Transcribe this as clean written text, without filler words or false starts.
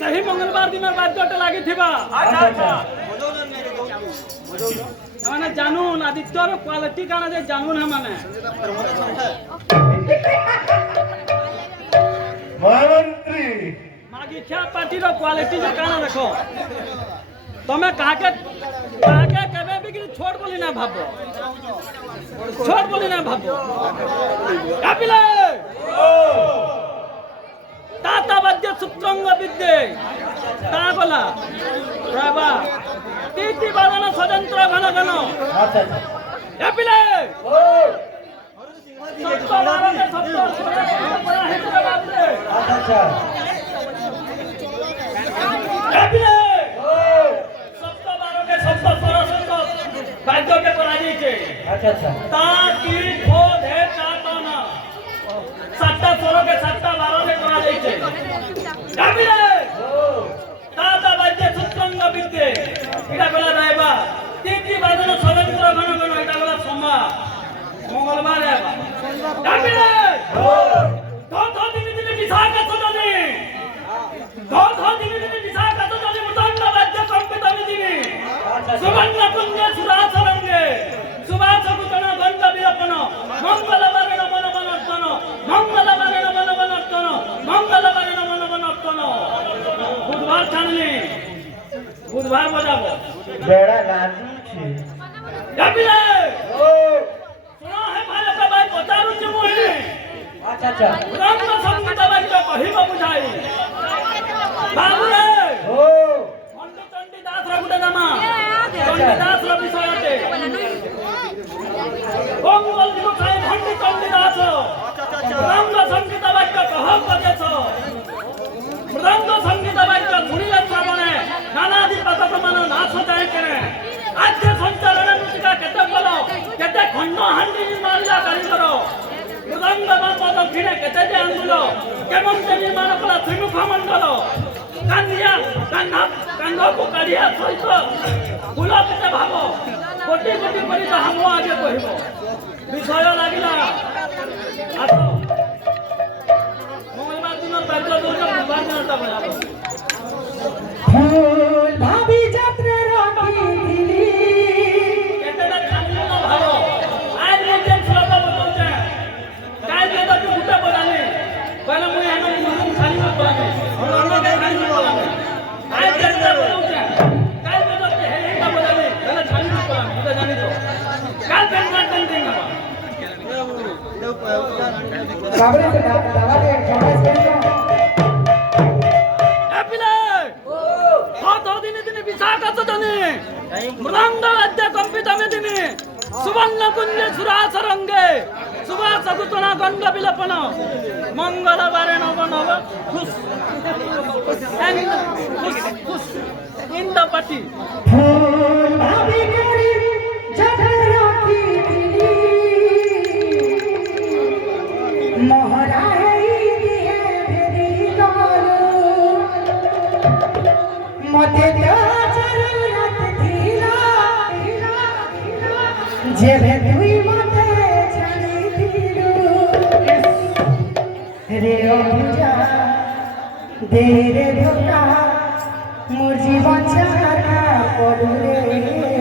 सही मंगलवार दिन बाध्यटा लगी थिबा माने जानून आदित्यर क्वालिटी काना जे जानून है माने महामंत्री मागी क्या पार्टी रो क्वालिटी जे काना देखो तमे काके कबे भी कि छोड़ बोली ना भाबो छोड़ बोली ना भाबो कापिले ताता बद्य सुत्रंग विद्ये ता बोला राबा तीती बादन स्वतंत्र घन घन अच्छा कापिले सत्य बारह के सत्य बड़ा है तेरे बाप रे अच्छा कापिले सत्य बारह के सत्य सरस्वत भाग्य के पराजी के अच्छा ताकि खोद है चाटना सत्ता सोरो के सत्ता बारह के करा जाइछे काबिले ताता बाद्य सुत्रंग विद्ये इटा बेला रायबा तीती बादन स्वतंत्र घन घन इटा बेला सोमा मंगलवार आबा काबिले दो दिन दिन विशाखा सदने दो दिन विशाखा सदने मुतंड बाद्य कंपित मिदिनी सुवर्ण कुंज सुरासरंगे सुभाष कुतन गंध विरपन मंगलवारे नमन मनर्तन मंगलवारे नमन मनर्तन मंगलवारे नमन मनर्तन बुधवार छानले बुधवार बजाबो बेड़ा गांधी छे काबिले सुनो है भाई का भाई पचारू जे मोहे अच्छा रंग संगीत बाई तो कहिबो बुझाई बाबू रे मंडी चंडी दास रघुटे नामा चंडी दास रो विषयते मंगल दिवस है मंडी चंडी दास रंग संगीत बाई तो कहब बजेछ रंग संगीत बाई तो धुनिले श्रवणे नानादि पदक मान नाच जाय करे आज संचारण मुतिका केते बोलो केते खंड हांडी मारला कारीगर मृदंग बापा दक्षिणे केते जे आंदोल केमन जे निर्माण कला त्रिमुख मंडल कानिया कान्हा को काढ़िया सहित फूल केते भाव कोटी कोटी करी तो हम आगे कहबो विषय लागिला आतो मंगलवार दिन बाद्य दोन बुधवार दिन ता बजाबो फूल भाभी जात्रे रखी दिली केते ना खाली ना भाव आज ने जे श्लोक बताउछे काय जे तो फुटा बोलानी कहला मुई हम मुरुम खाली ना बोलानी हम के खाली ना बोलानी आज जे बताउछे काय जे तो हे ना बोलानी कहला खाली ना बोलानी तो जानी तो काल पेन काटन दिन ना बाबरे से दावा दे छोड़ा से दो दिन विशाखा सदने मृदंग अद्य कंपित मेदिनी सुवर्ण कुंज सुरासरंगे सुभाष कुतना गंध विलपन मंगलवारे नव नव खुश इन द पार्टी फूल भाभी करी जात्रे रखी दिली मोहरा मते तो जरूरत थीला जेबे तुई मते छानी थीलू रे ओ पूजा दे रे धोखा मोर जीवन छाका पड़ू रे